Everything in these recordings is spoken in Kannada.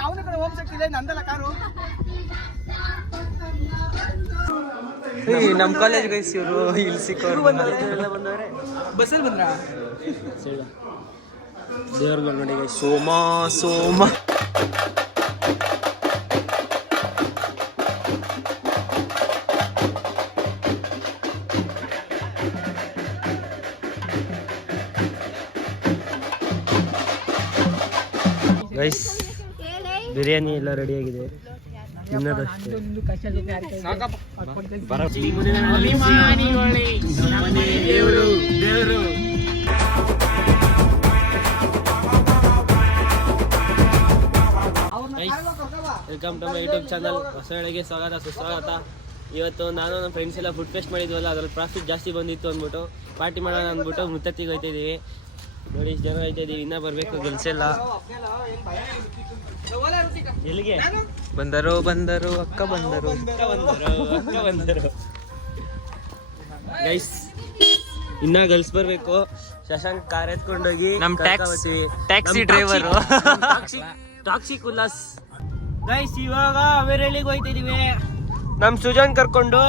ಯಾವನ ಕಡೆ ಹೋಮ್ ಶಕ್ತಿ ಇಲ್ಲ ನಂದಲ್ಲ ಕಾರು. ನಮ್ಮ ಕಾಲೇಜ್ ಗೈಸ್ ಇವರು ಇಲ್ಲಿ ಸಿಕ್ಕವರು ಬಂದವರೆ ಬಸ್ಸಲ್ಲಿ ಬಂದ್ರ ದೇವ್ರ ನೋಡಿ ಸೋಮ ಗೈಸ್ ಬಿರಿಯಾನಿ ಎಲ್ಲ ರೆಡಿ ಆಗಿದೆ ತಿನ್ನೋದಷ್ಟೇ. Welcome to my YouTube channel. ಹೊಸ ವೇಳೆಗೆ ಸ್ವಾಗತ ಸುಸ್ವಾಗತ. ಇವತ್ತು ನಾನು ನಮ್ಮ ಫ್ರೆಂಡ್ಸ್ ಎಲ್ಲ ಫುಡ್ ಫೆಸ್ಟ್ ಮಾಡಿದ್ವಲ್ಲ, ಅದ್ರಲ್ಲಿ ಪ್ರಾಫಿಟ್ ಜಾಸ್ತಿ ಬಂದಿತ್ತು ಅಂದ್ಬಿಟ್ಟು ಪಾರ್ಟಿ ಮಾಡೋಣ ಅಂದ್ಬಿಟ್ಟು ಮುತ್ತತ್ತಿಗೆ ಹೋಗ್ತಾ ಇದೀವಿ. ನೋಡಿ ಇಷ್ಟು ಜನ ಹೋಗ್ತಾ ಇದೀವಿ, ಇನ್ನೂ ಬರಬೇಕು, ಗೆಲ್ಸಿಲ್ಲ. ಎಲ್ಲಿಗೆ ಬಂದರು ಅಕ್ಕ ಬಂದರು ಗೈಸ್. ಇನ್ನ ಗರ್ಲ್ಸ್ ಬರ್ಬೇಕು. ಶಶಾಂಕ್ ಕಾರ್ ಎತ್ಕೊಂಡೋಗಿ ನಮ್ taxi driver toxic Ullas guys. ಇವಾಗ ಅವೇರಳ್ಳಿಗೆ ಹೋಯ್ತಾ ಇದೀವಿ. ನಮ್ ಸುಜಾನ್ ಕರ್ಕೊಂಡು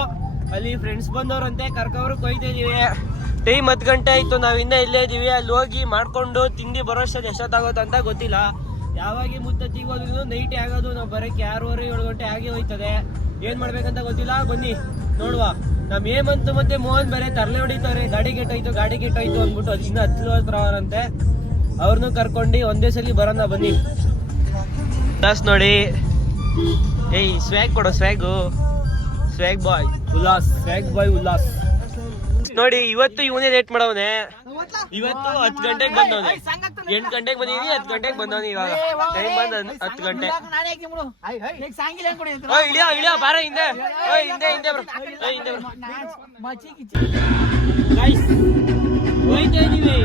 ಅಲ್ಲಿ ಫ್ರೆಂಡ್ಸ್ ಬಂದವ್ರಂತೆ, ಕರ್ಕೊಂಡ್ರಿಗೆ ಹೋಯ್ತಾ ಇದೀವಿ. ಟೈಮ್ 10 ಗಂಟೆ ಆಯ್ತು, ನಾವ್ ಇನ್ನ ಇಲ್ಲೇ ಇದೀವಿ. ಅಲ್ಲಿ ಹೋಗಿ ಮಾಡ್ಕೊಂಡು ತಿಂಡಿ ಬರೋಷ್ಟೊತ್ತು ಎಷ್ಟೊತ್ತಾಗೋದು ಅಂತ ಗೊತ್ತಿಲ್ಲ. ಯಾವಾಗ ಮುತ್ತತ್ತಿಗೆ ಹೋದ್ರು ನೈಟ್ ಆಗೋದು, ನಾವು ಬರೋಕ್ಕೆ 6:30 7 ಗಂಟೆ ಆಗಿ ಹೋಯ್ತದೆ. ಏನ್ ಮಾಡ್ಬೇಕಂತ ಗೊತ್ತಿಲ್ಲ, ಬನ್ನಿ ನೋಡುವ. ನಮ್ ಹೇಮಂತ್ ಮತ್ತೆ ಮೋಹನ್ ಬೇರೆ ತರಲೆ ಹೊಡಿತಾರೆ, ಗಾಡಿ ಕೆಟ್ಟೋಯ್ತು ಅಂದ್ಬಿಟ್ಟು ಅದು ಇನ್ನ 10 ಕಿಲೋಮೀಟರ್. ಅವ್ರನ್ನೂ ಕರ್ಕೊಂಡು ಒಂದೇ ಸಲ ಬರೋಣ ಬನ್ನಿ. ಉಲ್ಲಾಸ್ ನೋಡಿ, ಏಯ್ ಸ್ವ್ಯಾಗ್ ಕೊಡೋ, ಸ್ವ್ಯಾಗ್ ಬಾಯ್ ಉಲ್ಲಾಸ್ ನೋಡಿ. ಇವತ್ತು ಇವನೇ ಲೇಟ್ ಮಾಡವನೆ. ಇವತ್ತು 10 ಗಂಟೆಗೆ ಬಂದವನೆ, 8 ಗಂಟೆಗೆ ಬಂದಿದೀನಿ, 10 ಗಂಟೆಗೆ ಬಂದವನಿ. ಇವಾಗ ಟೈಮ್ ಬಂದ 10 ಗಂಟೆ. ಇಳಿಯೋ ಬಾರ ಹಿಂದೆ ಗೈಸ್. ಹೋಯ್ತಾ ಇದೀವಿ,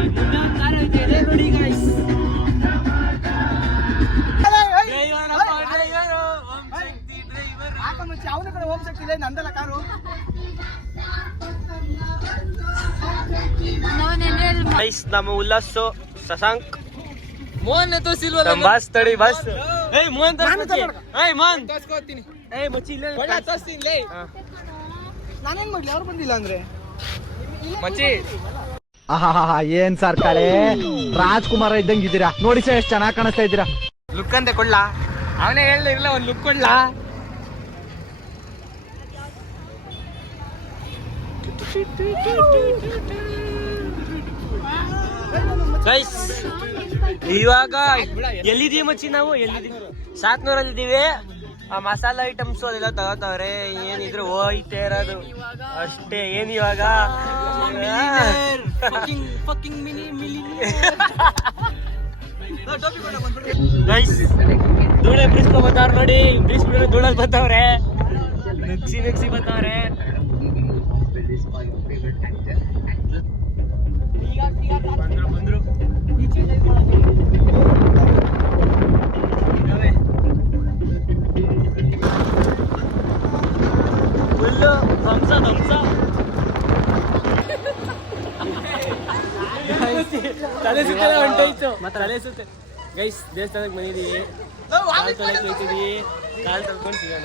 ನೋಡಿ ಗೈಸ್. ಯಾವನ ಕಡೆ ಹೋಮ್ ಶಕ್ತಿ ಇಲ್ಲ ನಂದಲ್ಲ ಕಾರು. ನಮ್ಮ ಉಲ್ಲಾಸು ಶಶಾಂಕ್ ಮೋಹನ್ ಬಸ್ ತಡಿ ಬಸ್. ಏಯ್ ಮೋಹನ್ ನಾನೇನ್ ಮಾಡ್ಲಿ, ಅವ್ರು ಬಂದಿಲ್ಲ ಅಂದ್ರೆ ಮಚ್ಚಿ. ಏನ್ ಸರ್ ಕಡೆ ರಾಜ್ಕುಮಾರ್ ಇದ್ದಂಗಿದ್ದೀರಾ ನೋಡಿ ಸರ್, ಎಷ್ಟು ಚೆನ್ನಾಗಿ ಕಾಣಿಸ್ತಾ ಇದ್ದೀರಾ. ಲುಕ್ ಅಂತ ಕೊಡ್ಲಾ, ಅವನೇ ಹೇಳಿಲ್ಲ ಒಂದ್ ಲುಕ್ ಕೊಡ್ಲಾ. ಗೈಸ್ ಇವಾಗ ಎಲ್ಲಿದೀವಿ ಮಚ್ಚಿ, ನಾವು ಎಲ್ಲಿದೀವಿ? 700 ಇದ್ದೀವಿ. ಆ ಮಸಾಲ ಐಟಮ್ಸ್ ಅದೆಲ್ಲ ತಗೋತಾವ್ರೆ. ಏನಿದ್ರು ಹೋಯ್ತೇ ಇರೋದು ಅಷ್ಟೇ. ಏನ್ ಇವಾಗ ಗೈಸ್ ಧೂಳೆ ಬಿಡಿಸ್ಕೊ ಬರ್ತಾವ್ರೆ ನೋಡಿ. ಬಿಡಿಸ್ಬಿಟ್ಟು ಧೂಳಲ್ಲಿ ಬರ್ತಾವ್ರೆ, ನುಗ್ಸಿ ಬರ್ತಾವ್ರೆ. ಬಂದ್ರು ಫುಲ್ಲು ಧ್ವಂಸ ತಲೆ ಸುತ್ತಲೇ ಹೊಂಟೋಯ್ತು. ತಲೆ ಸುತ್ತೆ ಗೈಸ್. ದೇವಸ್ಥಾನಕ್ಕೆ ಬಂದಿದ್ದೀವಿ, ಕಾಲ್ ತೊಳೆಕ್ ಹೋಗ್ತಿದೀವಿ. ಕಾಲ್ ತೊಳ್ಕೊಂಡು ಸಿಗೋಣ.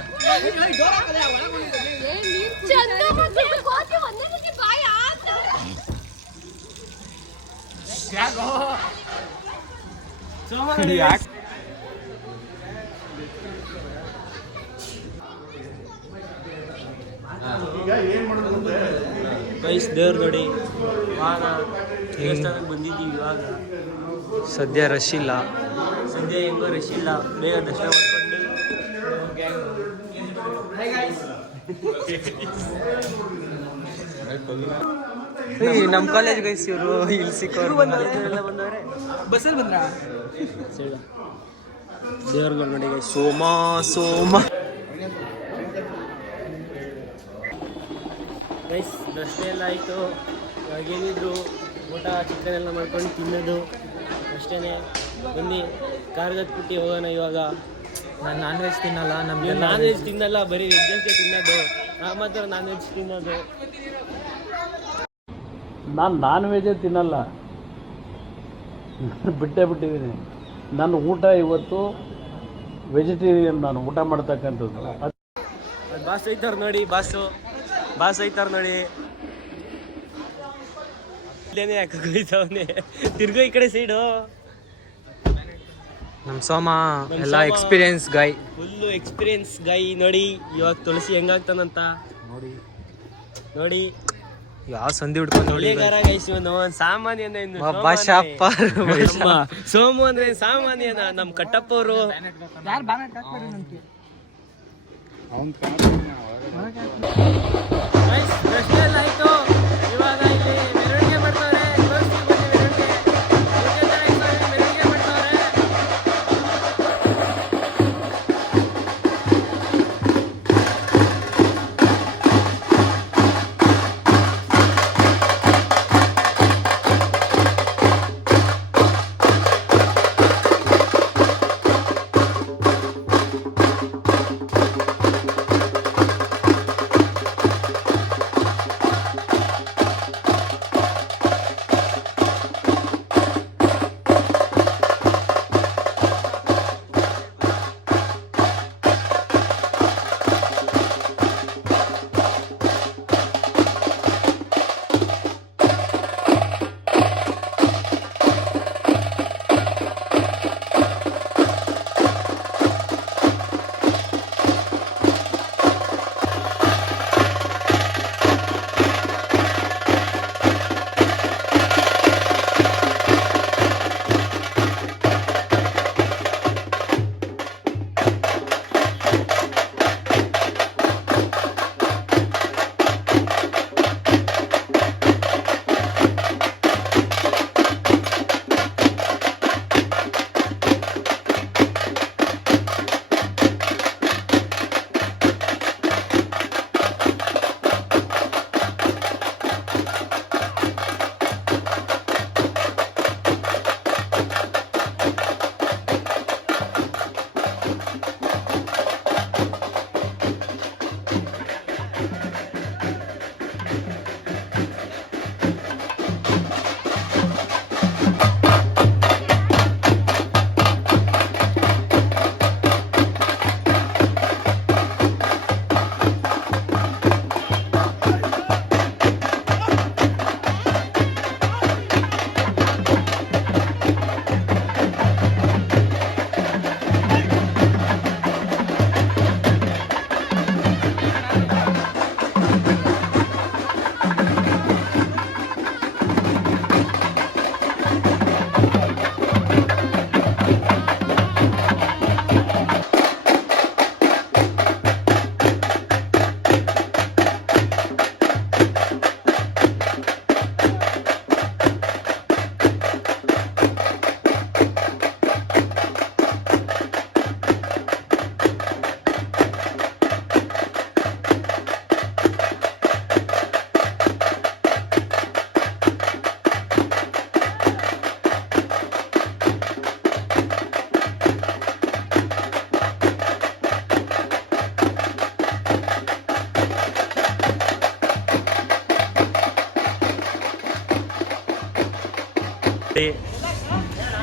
ಗೈಸ್ ದೇವ್ರು ನೋಡಿ, ದೇವಸ್ಥಾನಕ್ಕೆ ಬಂದಿದ್ದೀವಿ. ಇವಾಗ ಸದ್ಯ ರಶ್ ಇಲ್ಲ, ಹೆಂಗೋ ರಶ್ ಇಲ್ಲ. ಬೇಗ ದರ್ಶನ ಮಾಡ್ಕೊಂಡು ನಮ್ಮ ಕಾಲೇಜ್ ಗೈಸ್ ಇವರು ಇಲ್ಲಿ ಸಿಕ್ಕವರು ಬಂದವರೆ ಬಸ್ಸಲ್ಲಿ ಬಂದ್ರ ದೇವ್ರಗಳು ನೋಡಿ ಗೈಸ್. ಸೋಮ ಗೈಸ್ ದರ್ಶನ ಎಲ್ಲ ಆಯಿತು. ಇವಾಗ ಏನಿದ್ರು ಊಟ ಚಿಕನ್ ಎಲ್ಲ ಮಾಡ್ಕೊಂಡು ತಿನ್ನೋದು ಅಷ್ಟೇ. ಬನ್ನಿ ಕಾರ್ಗದ ಪುಟ್ಟಿ ಹೋಗೋಣ. ಇವಾಗ ನಾನು ನಾನ್ ವೆಜ್ ತಿನ್ನಲ್ಲ, ನಮಗೆ ನಾನ್ ವೆಜ್ ತಿನ್ನಲ್ಲ, ಬರೀ ವೆಜ್ ಅಷ್ಟೇ ತಿನ್ನೋದು. ಮಾತ್ರ ನಾನ್ ವೆಜ್ ತಿನ್ನೋದು. ನಾನು ನಾನ್ ವೆಜ್ಜೇ ತಿನ್ನಲ್ಲ, ಬಿಟ್ಟಿದ್ದೀನಿ. ನನ್ನ ಊಟ ಇವತ್ತು ವೆಜಿಟೇರಿಯನ್ ನಾನು ಊಟ ಮಾಡ್ತಕ್ಕಂಥದ್ದು. ಬಾಸ್ ಐತಾರ ನೋಡಿ, ಬಾಸ್ ಐತಾರ ನೋಡಿ. ಇಲ್ಲೇನೆ ಯಾಕೈತವನೆ ತಿರ್ಗೋ ಈ ಕಡೆ ಸೈಡು. ನಮ್ ಸೋಮ ಎಲ್ಲ ಎಕ್ಸ್ಪೀರಿಯನ್ಸ್ ಗಾಯ್, ಫುಲ್ಲು ಎಕ್ಸ್ಪೀರಿಯನ್ಸ್ ಗೈ. ನೋಡಿ ಇವಾಗ ತುಳಸಿ ಹೆಂಗಾಗ್ತಾನಂತ ನೋಡಿ. ಯಾವ ಸಂಧಿ ಹಿಡ್ಕೊಂಡು ನೋಡಿ. ಗೈಸ್ ಇವನು ಸಾಮಾನ್ಯನ ಸೋಮು ಅಂದ್ರೆ ಸಾಮಾನ್ಯನ. ನಮ್ ಕಟ್ಟಪ್ಪ ಅವರು ಯಾರು ಬಾನೆಟ್ ಹಾಕ್ತಾರೆ ನಂಗೆ ಆಯ್ತು. ಇವಾಗ ಇಲ್ಲಿ ಮೆರವಣಿಗೆ ಮಾಡ್ತಾರೆ. ಮೆರವಣಿಗೆ ಮಾಡ್ತಾರೆ.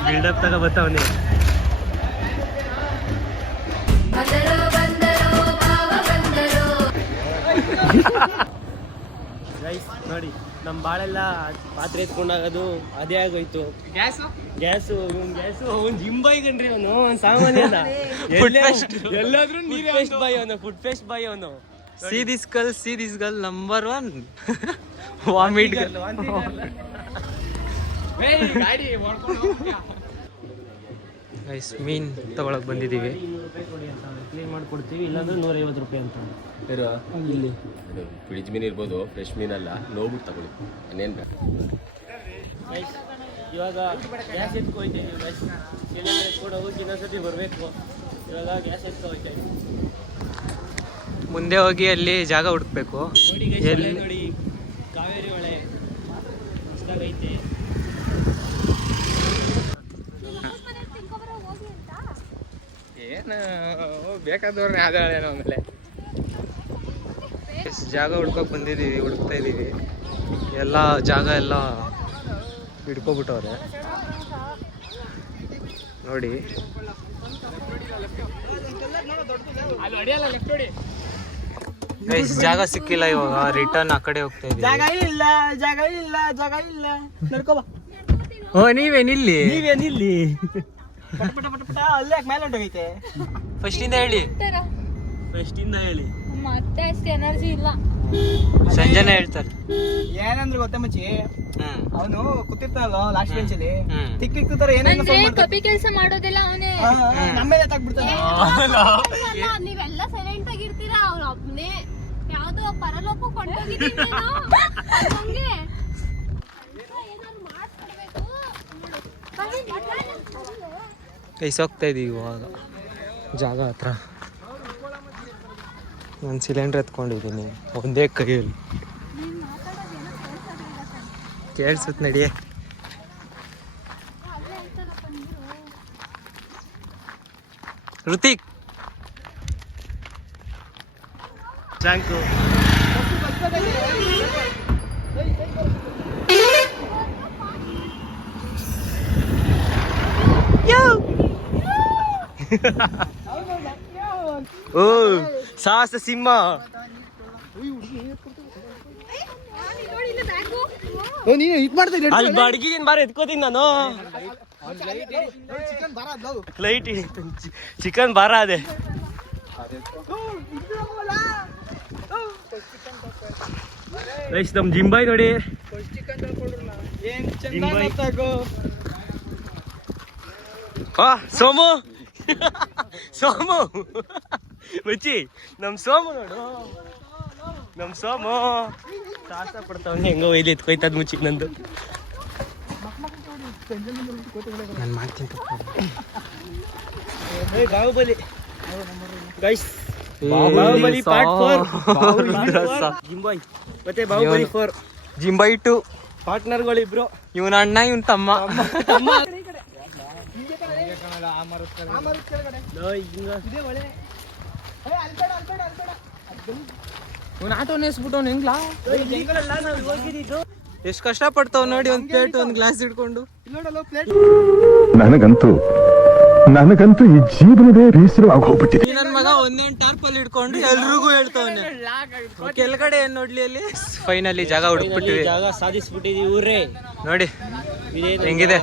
ಬಿಲ್ಡಪ್ ತಗ ಬರ್ತಾವನೆ. ಗೈಸ್ ನೋಡಿ ನಮ್ಮ ಬಾಳೆಲ್ಲ ಪಾತ್ರೆ ಎತ್ಕೊಂಡಾಗದು ಅದೇ ಆಗೋಯ್ತು. ಗ್ಯಾಸು ಅವ್ನು ಜಿಮ್ ಬಾಯ್ ಕಣ್ರಿ ಅವನು, ಅವ್ನು ಸಾಮಾನ್ಯ ಎಲ್ಲಾದ್ರೂ ಫುಡ್ ಫೆಸ್ಟ್ ಬಾಯ್ ಅವನು. See this girl number 1 vomit girl. Guys ಮೀನ್ ತಗೊಳಕ್ ಬಂದಿದ್ದೀವಿ. ಕ್ಲೀನ್ ಮಾಡ್ಕೊಡ್ತೀವಿ, ಇಲ್ಲಾಂದ್ರೆ 150 ರೂಪಾಯಿ ಅಂತ. ಇಲ್ಲಿ ಫ್ರಿಡ್ಜ್ ಮೀನು ಇರ್ಬೋದು, ಫ್ರೆಶ್ ಮೀನಲ್ಲ, ನೋಡ್ಬಿಟ್ಟು ತಗೊಳ್ಳಿ. ಇನ್ನೇನು ಬೇಕು. ಇವಾಗ ಗ್ಯಾಸ್ ಎತ್ಕೊಯ್ತೀವಿ. ಸಿಲಿಂಡರ್ ಎತ್ಕೊಂಡು ಹೋಗಿ ಇನ್ನೊಂದ್ಸತಿ ಬರಬೇಕು. ಇವಾಗ ಗ್ಯಾಸ್ ಎತ್ಕೊಯ್ತಾ ಇದ್ದೀವಿ. ಮುಂದೆ ಹೋಗಿ ಅಲ್ಲಿ ಜಾಗ ಹುಡುಕ್ಬೇಕು. ನೋಡಿ ಎಲ್ಲಿ ನೋಡಿ ಕಾವೇರಿ ಹೊಳೆ ಐತೆ. ಏನು ಬೇಕಾದವ್ರನ್ನ ಆದಾಳೇನೋ. ಆಮೇಲೆ ಜಾಗ ಹುಡ್ಕೋಕ್ ಬಂದಿದ್ದೀವಿ, ಹುಡುಕ್ತಾ ಇದ್ದೀವಿ. ಎಲ್ಲ ಜಾಗ ಎಲ್ಲ ಹಿಡ್ಕೊಬಿಟ್ಟವ್ರೆ ನೋಡಿ. ಗೈಸ್ ಜಾಗ ಸಿಕ್ಕಿಲ್ಲ ಇವಾಗ ರಿಟರ್ನ್ ಆ ಕಡೆ ಹೋಗ್ತಾ ಇದೀವಿ. ಜಾಗ ಇಲ್ಲ ಜಾಗ ಇಲ್ಲ ಜಾಗ ಇಲ್ಲ ನಡ್ಕೋ ಬಾ. ಓ ನೀವೇನಿಲ್ಲಿ ನೀವೇನಿಲ್ಲಿ ಪಟ ಪಟ ಪಟ ಪಟ ಅಲ್ಲೇ ಮೇಲೆ ಹೊಂಟೋಗೈತೆ. ಫಸ್ಟ್ ಇಂದ ಹೇಳಿ. ಮತ್ತೆ ಅಷ್ಟು ಎನರ್ಜಿ ಇಲ್ಲ. ಸಂಜನೆ ಹೇಳ್ತಾರೆ. ಏನಂದ್ರೆ ಗೊತ್ತ ಮಚ್ಚಿ, ಹ್ಮ್ ಅವನು ಕೂತಿರ್ತಾನಲ್ಲ ಲಾಸ್ಟ್ ಬೆಂಚ್ ಅಲ್ಲಿ ಹ್ಮ್. ತಿಕ್ ತರ ಏನೇನು ಅಂದ್ರೆ ಕಪಿ ಕೆಲಸ ಮಾಡೋದೆಲ್ಲ ಅವನೇ. ನಮ್ಮೇಲೆ ತಾಕ್ಬಿಡ್ತಾನೆ. ನೀವೆಲ್ಲ ಸೈಲೆಂಟ್ ಆಗಿರ್ತೀರಾ, ಅವ್ರ ಒಬ್ನೇ ಯಾವ್ದೋ ಪರಲೋಕ ಕೊಂಡೋಗಿದ್ದೀನಿ ಹಂಗೆ ಗೈಸ್ ಹೋಗ್ತಾ ಇದೀವಿ ಇವಾಗ ಜಾಗ ಹತ್ರ. ನಾನು ಸಿಲಿಂಡರ್ ಎತ್ಕೊಂಡಿದ್ದೀನಿ ಒಂದೇ ಕೈಯಲ್ಲಿ. ಕೇಳಿಸುತ್ತೆ ನಡಿಯೇ. ಋತಿಕ್ ಜಾಂಕು ಓ ಸಾಹಸ ಸಿಂಹ. ನೀನು ಇದು ಮಾಡ್ತಾ ಅಲ್ಲಿ ಬಡ್ಗಿದ್ದೀನಿ ಬಾರ ಎತ್ಕೋತೀನಿ ನಾನು. ಲೈಟ್ ಚಿಕನ್ ಬಾರ ಅದೇ. ನಮ್ ಜಿಂಬಾಯ್ ನೋಡಿ. ಹಾ ಸೋಮು ಸೋಮು ಮಚ್ಚಿ ನಮ್ ಸೋಮು ನೋಡು. ನಮ್ ಸೋಮು ಸಾಹಸ ಪಡ್ತಾವನೆ. ಹೆಂಗೋ ಇಲ್ಲಿ ಎತ್ಕೊಯ್ತದ ಮುಚ್ಚಿ ನಂದು. ನಾನು ಮಾಡ್ತೀನಿ. Baahubali guys, Baahubali part 4. ಜಿಂಬಾಯ್ ಮತ್ತೆ ಬಾಹುಬಲಿ 4 ಜಿಂಬೈ 2 ಪಾರ್ಟ್ನರ್ಗಳು ಇಬ್ರು. ಇವನ ಅಣ್ಣ ಇವನ್ ತಮ್ಮ. ಇವನ್ ಆಟೋ ನೆಸ್ಬಿಟ್ಟು ಹೆಂಗ್ಲಾ ಎಷ್ಟು ಕಷ್ಟ ಪಡ್ತಾವ್ ನೋಡಿ. ಒಂದ್ ಪ್ಲೇಟ್ ಒಂದ್ ಗ್ಲಾಸ್ ಇಟ್ಕೊಂಡು. ನನಗಂತೂ ಈ ಜೀವನವೇ ಬೇಸರವಾಗಿ ಹೋಗ್ಬಿಟ್ಟಿದೆ. ನನ್ ಮಗ ಒಂದೇ ಟಾರ್ಪಲ್ ಇಟ್ಕೊಂಡು ಎಲ್ರಿಗೂ ಹೇಳ್ತಾವನೆ. ಕೆಳಗಡೆ ಏನ್ ನೋಡ್ಲಿ ಅಲ್ಲಿ. ಫೈನಲಿ ಜಾಗ ಹುಡುಕ್ಬಿಟ್ಟಿವಿ. ಜಾಗ ಸಾಧಿಸ್ಬಿಟ್ಟಿದೀವಿ ಊರೇ. ನೋಡಿ ಹೆಂಗಿದೆ.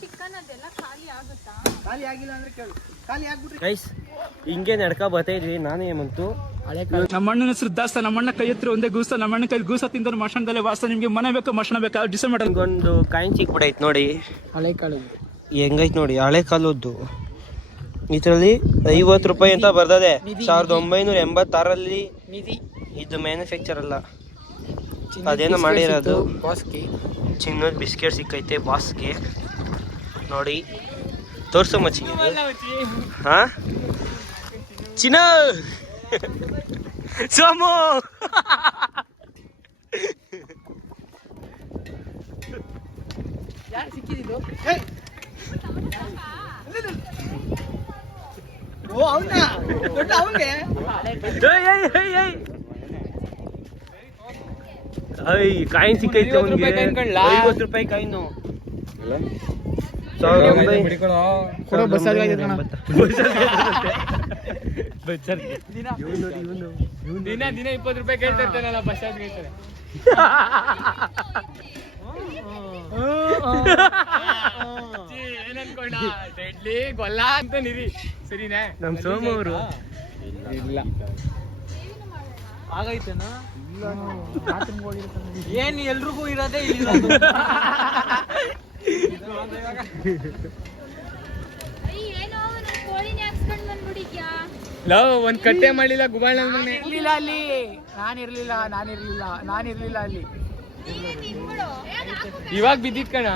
ಚಿಕನ್ ಅದೆಲ್ಲ ಖಾಲಿ ಆಗುತ್ತಾ? ಖಾಲಿ ಆಗಿಲ್ಲ ಅಂದ್ರೆ ಕೇಳು. ಖಾಲಿ ಆಗ್ಬಿಟ್ರೆ ಗೈಸ್ ಹಿಂಗೆ ನಡ್ಕ ಬರ್ತಾ ಇದ್ವಿ. ನಾನೇ ಮಂತು ನಮ್ಮಣ್ಣನ ಹೆಸರು ದಾಸ್ತ. ನಮ್ಮಣ್ಣ ಕೈ ಹತ್ರ ಒಂದೇ ಗೂಸ. ನಮ್ಮಣ್ಣ ಕೈ ಗೂಸ ತಿಂದ್ರೆ ಮಶಾನದಲ್ಲೇ ವಾಸ. ನಿಮ್ಗೆ ಮನೆ ಬೇಕು ಮಶಾನ ಬೇಕಾ ಡಿಸೈಡ್ ಮಾಡಿ. ಒಂದು ಕಾಯಿನ್ ಸಿಕ್ಬಿಡೈತ್ ನೋಡಿ. ಹಳೆ ಕಾಳು ಹೆಂಗೈತ್ ನೋಡಿ, ಹಳೆ ಕಾಲದ್ದು. ಇದರಲ್ಲಿ 50 ರೂಪಾಯಿ ಅಂತ ಬರ್ತದೆ. 1986 ಇದು ಮ್ಯಾನುಫ್ಯಾಕ್ಚರ್ ಅಲ್ಲ, ಅದೇನೋ ಮಾಡಿರೋದು. ಚಿನ್ನದ ಬಿಸ್ಕೆಟ್ ಸಿಕ್ಕೈತೆ ಬಾಸ್ಗೆ ನೋಡಿ. ತೋರ್ಸು ಮಚ್ಚಿ. ಹಾ ಚಿನ್ನ ಸೋಮು ಯಾರು ಸಿಕ್ಕಿದ್ದು? ಓ ಅವನ ದೊಡ್ಡ ಅವನಿಗೆ ಕಾಯಿನ್ ಸಿಕ್ಕೈತೆ ಅವ್ನಿಗೆ. 50 ರೂಪಾಯಿ ಕಾಯಿನು. ದಿನ 20 ರೂಪಾಯಿ ಕೇಳ್ತಿರ್ತಾನಲ್ಲ ಬಸ್ ಚಾರ್ಜ್. ಏನನ್ಕೊಂಡ ಡೆಡ್ಲಿ ಗೊಲ್ಲ ಅಂತ ನಿರಿ ಸರಿನಾ? ನಮ್ ಸೋಮು ಅವರು ಇಲ್ಲ ಆಗೈತೇನಾ? ಏನ್ ಎಲ್ರಿಗೂ ಇರೋದೇ ಇಲ್ಲಿರೋದು. ಏನೋ ನನ್ ಕೋಳಿನೇ ಹಾಕ್ಸ್ಕೊಂಡ್ ಬಂದ್ಬಿಟ್ಟಿದ್ಯಾ? ಲವ್ ಒಂದ್ ಕಟ್ಟೆ ಮಾಡಿಲ್ಲ ಗುಬಾಳ ಇರ್ಲಿಲ್ಲ ಅಲ್ಲಿ. ನಾನಿರ್ಲಿಲ್ಲ ಅಲ್ಲಿ. ಇವಾಗ ಬಿದ್ದಿತ್ ಕಣ.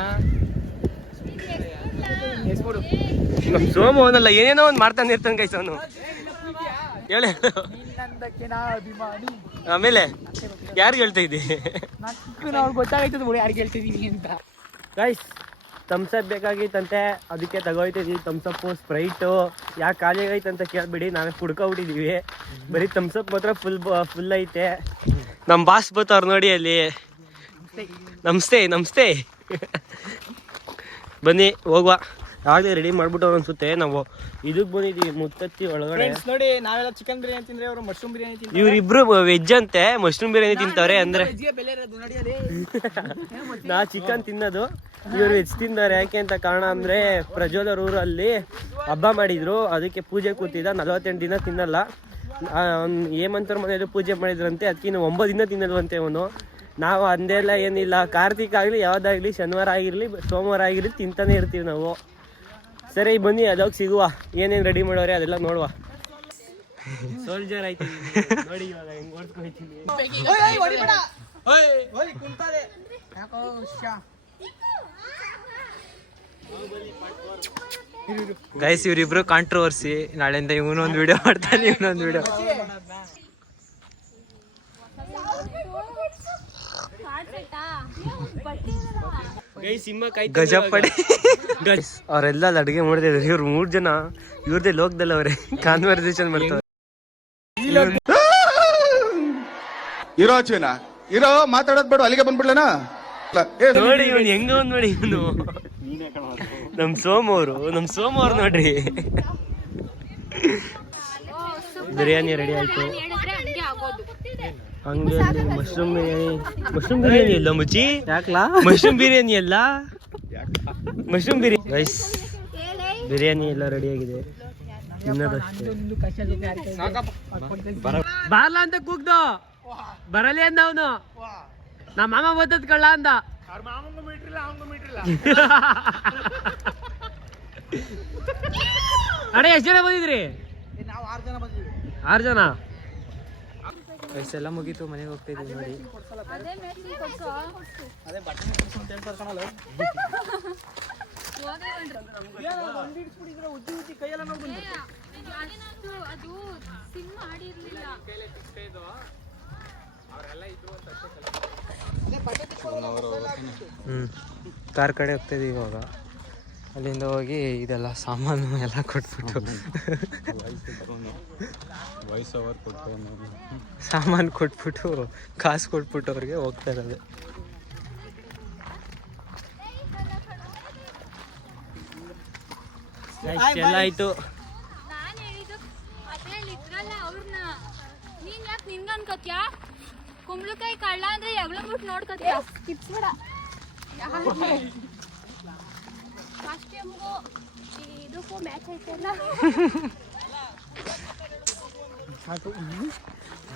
ನಮ್ ಸೋಮು ಅವನಲ್ಲ ಏನೇನೋ ಒಂದ್ ಮಾಡ್ತಾನೆ ಇರ್ತಾನೆ ಗೈಸ್ ಅವನು. ಹೇಳ ಆಮೇಲೆ ಯಾರಿಗೆ ಹೇಳ್ತಾ ಇದ್ದಿ? ಗೊತ್ತಾಗೈತದ ಯಾರಿಗೆ ಹೇಳ್ತಿದೀವಿ ಅಂತ. ಗೈಸ್ ಥಮ್ಸಪ್ ಬೇಕಾಗಿತ್ತಂತೆ, ಅದಕ್ಕೆ ತಗೋಯ್ತಿದ್ವಿ. ಥಮ್ಸಪ್ಪು ಸ್ಪ್ರೈಟು ಯಾಕೆ ಖಾಲಿ ಆಗೈತೆ ಅಂತ ಕೇಳ್ಬಿಡಿ, ನಾವೇ ಕುಡ್ಕೊಬಿಟ್ಟಿದೀವಿ. ಬರೀ ಥಮ್ಸಪ್ ಮಾತ್ರ ಫುಲ್ ಐತೆ. ನಮ್ಮ ಬಾಸ್ ಬರ್ತಾವ್ರು ನೋಡಿ ಅಲ್ಲಿ. ನಮಸ್ತೆ ಬನ್ನಿ ಹೋಗುವ. ಆಗಲೇ ರೆಡಿ ಮಾಡ್ಬಿಟ್ಟು ಅನ್ಸುತ್ತೆ. ನಾವು ಇದಕ್ಕೆ ಬಂದಿದ್ದೀವಿ ಮುತ್ತತ್ತಿ ಒಳಗಡೆ. ನೋಡಿ ನಾವೆಲ್ಲ ಚಿಕನ್ ಬಿರಿಯಾನಿ ತಿಂದ್ರೆ ಅವರು ಮಶ್ರೂಮ್ ಬಿರಿಯಾನಿ ತಿಂತಾರೆ. ಇವ್ರಿಬ್ರು ವೆಜ್ ಅಂತೆ, ಮಶ್ರೂಮ್ ಬಿರಿಯಾನಿ ತಿಂತವ್ರೆ. ಅಂದ್ರೆ ನಾ ಚಿಕನ್ ತಿನ್ನೋದು, ಇವ್ರು ವೆಜ್ ತಿಂದವ್ರೆ. ಯಾಕೆ ಅಂತ ಕಾರಣ ಅಂದ್ರೆ ಪ್ರಜ್ವಲ್ ಅವ್ರ ಊರಲ್ಲಿ ಹಬ್ಬ ಮಾಡಿದ್ರು, ಅದಕ್ಕೆ ಪೂಜೆ ಕೂತಿದ್ದ. 48 ದಿನ ತಿನ್ನಲ್ಲ. ಹೇಮಂತರ ಮನೆಯಲ್ಲೂ ಪೂಜೆ ಮಾಡಿದ್ರಂತೆ, ಅದಕ್ಕೆ ಇನ್ನು 9 ದಿನ ತಿನ್ನಲ್ವಂತೆ ಅವನು. ನಾವು ಅಂದೆಲ್ಲ ಏನಿಲ್ಲ, ಕಾರ್ತಿಕ್ ಆಗಲಿ ಯಾವುದಾಗಲಿ, ಶನಿವಾರ ಆಗಿರಲಿ ಸೋಮವಾರ ಆಗಿರಲಿ ತಿಂತಾನೆ ಇರ್ತೀವಿ ನಾವು. ಸರಿ ಬನ್ನಿ ಅದಕ್ಕೆ ಸಿಗುವ. ಏನೇನು ರೆಡಿ ಮಾಡೋರೆ ಅದೆಲ್ಲ ನೋಡುವ. ಸೋಲ್ಜರ್ ಆಯ್ತು ನೋಡಿ ಇವಾಗ ಹೆಂಗ್ ಓಡ್ಕೊಳ್ತೀನಿ. Guys ಇವ್ರಿಬ್ರು controversy. ನಾಳೆಯಿಂದ ಇವನೊಂದು ವಿಡಿಯೋ ಮಾಡ್ತಾನೆ, ಇವನೊಂದು ವಿಡಿಯೋ. ಗಜಪಡಿ ಗೈಸ್ ಅವರೆಲ್ಲ ಅಡುಗೆ ಮಾಡಿದ್ರು. ಇವ್ರು 3 ಜನ ಇವ್ರದೇ ಲೋಕದಲ್ಲಿ ಅವ್ರೆ ಕಾನ್ವರ್ಸೇಷನ್ ಮಾಡ್ತಾರೆ. ಇರೋ ಚೀನ ಇರೋ ಮಾತಾಡೋದ್ ಬೇಡ, ಅಲ್ಲಿಗೆ ಬಂದ್ಬಿಡ್ಲೇನಾ? ನೋಡಿ ಇವನು ಹೆಂಗ ಒಂದ್ ನೋಡಿ, ಇವನು ನಮ್ ಸೋಮವಾರ ನೋಡ್ರಿ. ಬಿರಿಯಾನಿ ರೆಡಿ ಆಯ್ತು. ಹಂಗೆ ಮಶ್ರೂಮ್ ಬಿರಿಯಾನಿ ಇಲ್ಲ ಮುಚ್ಚಿ. ಯಾಕಲಾ ಮಶ್ರೂಮ್ ಬಿರಿಯಾನಿ ಅಲ್ಲ, ಮಶ್ರೂಮ್ ಬಿರಿಯಾನಿ. ಗೈಸ್ ಬಿರಿಯಾನಿ ಎಲ್ಲ ರೆಡಿ ಆಗಿದೆ, ತಿನ್ನೋದಷ್ಟೇ. ಬಾರ್ಲ ಅಂತ ಕೂಗ್ದ ಬರಲಿ ಅಂದ ಅವನು. ನಮ್ಮ ಮಾಮ ಓದದ್ ಕಳ್ಳ ಅಂದ. ಅಣ್ಣ ಎಷ್ಟು ಜನ ಬಂದಿದ್ರಿ? 6 ಜನ. ಎಲ್ಲ ಮುಗೀತು, ಮನೆಗೆ ಹೋಗ್ತಾ ಇದೀವಿ ನೋಡಿ. ಕಾರ್ ಕಡೆ ಹೋಗ್ತಾ ಇದೀವಿ ಇವಾಗ. ಅಲ್ಲಿಂದ ಹೋಗಿ ಇದೆಲ್ಲ ಸಾಮಾನು ಎಲ್ಲ ಕೊಟ್ಬಿಟ್ಟು ಸಾಮಾನು ಕೊಟ್ಬಿಟ್ಟು ಕಾಸು ಕೊಟ್ಬಿಟ್ಟು ಅವ್ರಿಗೆ ಹೋಗ್ತಾ ಇರೋದು. ಎಲ್ಲ ಆಯ್ತು. ನಾನು ಹೇಳಿದ್ದು ಅದ್ರಲ್ಲಿ ಇದ್ರಲ್ಲ ಅವ್ರನ್ನ. ನೀನ್ ಯಾಕೆ ನಿನ್ಗ ಅನ್ಕೋತ್ಯಾ? ಕುಂಬಳಕಾಯಿ ಕಳ್ಳ ಅಂದ್ರೆ ಎಗ್ಳಂಬಿಟ್ಟು ನೋಡ್ಕೋತ್ಯಾ? ಕಿತ್ಬೇಡ. ಫಸ್ಟ್ ಟೈಮ್ಗೂ ಇದಕ್ಕೂ ಮ್ಯಾಚ್ ಐತಲ್ಲ.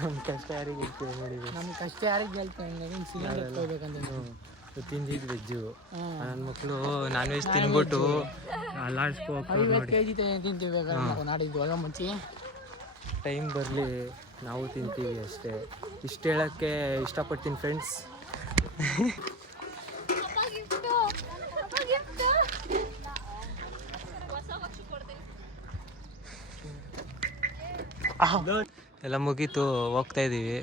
ನಮ್ಮ ಕಷ್ಟ ಯಾರಿಗೆ ಹೇಳ್ತೀವಿ ನೋಡಿ. ನಮ್ ಕಷ್ಟ ಯಾರಿಗೆ ಹೇಳ್ತೇವೆ? ತಿಂದಿದ್ದು ವೆಜ್ಜು. ನನ್ನ ಮಕ್ಕಳು ನಾನ್ ವೆಜ್ ತಿನ್ಬಿಟ್ಟು ಅಲ್ಲಾಡ್ಸ್ಕೋಗ್ತಾರೆ ನೋಡಿ. kg ತಿಂತೀವಿ ನಾಡಿದ್ದು ಆಗ ಮುಂಚೆ. ಟೈಮ್ ಬರಲಿ ನಾವು ತಿಂತೀವಿ ಅಷ್ಟೇ. ಇಷ್ಟು ಹೇಳೋಕ್ಕೆ ಇಷ್ಟಪಡ್ತೀನಿ ಫ್ರೆಂಡ್ಸ್. ಎಲ್ಲ ಮುಗೀತು, ಹೋಗ್ತಾ ಇದೀವಿ.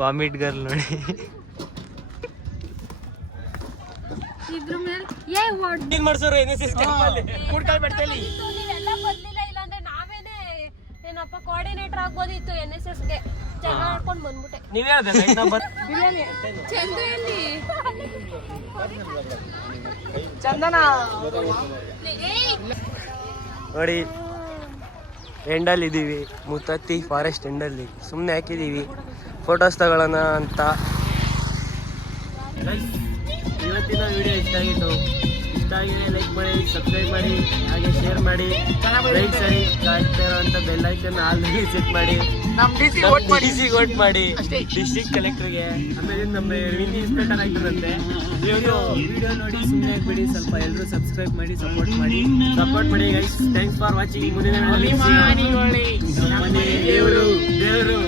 ವಾಮಿಟ್ ಗರ್ಲ್ ನೋಡಿ. ಏನಪ್ಪ ಕೋಆರ್ಡಿನೇಟರ್ ಆಗ್ಬೋದಿತ್ತು NSSಗೆ. ಜಗಳ ಆಡ್ಕೊಂಡು ಬಂದ್ಬಿಟ್ಟೆ. ನೋಡಿ ಎಂಡಲ್ಲಿ ಇದ್ದೀವಿ, ಮುತ್ತತ್ತಿ ಫಾರೆಸ್ಟ್ ಎಂಡಲ್ಲಿ ಸುಮ್ಮನೆ ಹಾಕಿದ್ದೀವಿ ಫೋಟೋಸ್ ತಗೊಳ್ಳೋಣ ಅಂತ. ಇವತ್ತಿನ ವಿಡಿಯೋ ಇಷ್ಟ ಆಗಿತ್ತು. ಇಷ್ಟ ಆಗಿದೆ ಲೈಕ್ ಮಾಡಿ, ಸಬ್ಸ್ಕ್ರೈಬ್ ಮಾಡಿ, ಹಾಗೆ ಶೇರ್ ಮಾಡಿ. ರೈಟ್ ಸರಿ ಕಾಯ್ತಾ ಇರೋಂಥ ಬೆಲ್ ಐಕನ್ ಆಲ್ರೆಡಿ ಸೆಟ್ ಮಾಡಿ. ಡಿಸಿ ವೋಟ್ ಮಾಡಿ ಡಿಸ್ಟ್ರಿಕ್ಟ್ ಕಲೆಕ್ಟರ್ಗೆ. ಆಮೇಲೆ ನಮ್ಮ ಇನ್ಸ್ಪೆಕ್ಟರ್ ಆಗ್ತದಂತೆ. ನೀವು ವಿಡಿಯೋ ನೋಡಿ ಸುಮ್ಮನೆ ಆಗ್ಬೇಡಿ, ಸ್ವಲ್ಪ ಎಲ್ಲರೂ ಸಬ್ಸ್ಕ್ರೈಬ್ ಮಾಡಿ ಸಪೋರ್ಟ್ ಮಾಡಿ ಗೈಸ್. Thanks for watching. ಮುಂದಿನ ದೇವರು